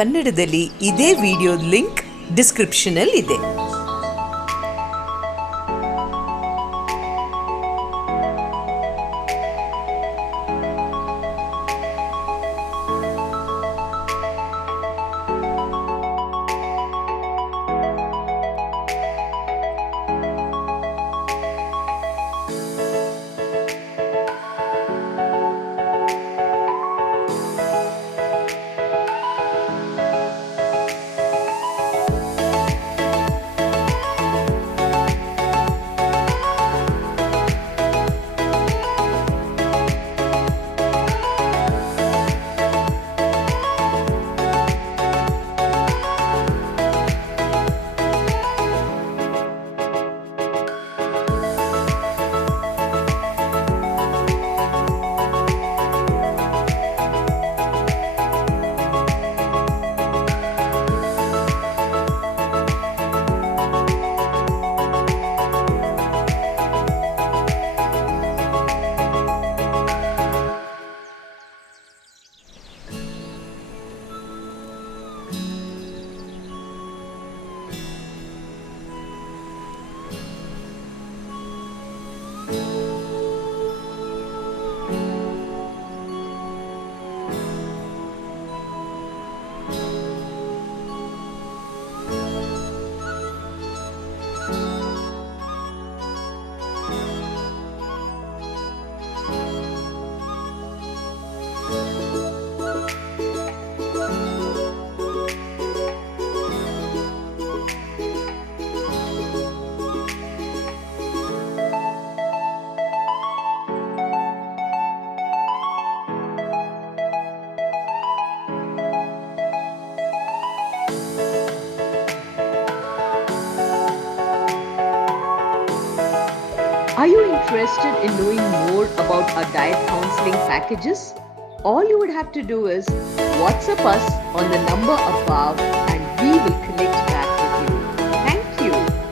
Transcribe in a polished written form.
ಕನ್ನಡದಲ್ಲಿ ಇದೇ video link description ಅಲ್ಲಿ ಇದೆ. Are you interested in knowing more about our diet counseling packages? All you would have to do is WhatsApp us on the number above and we will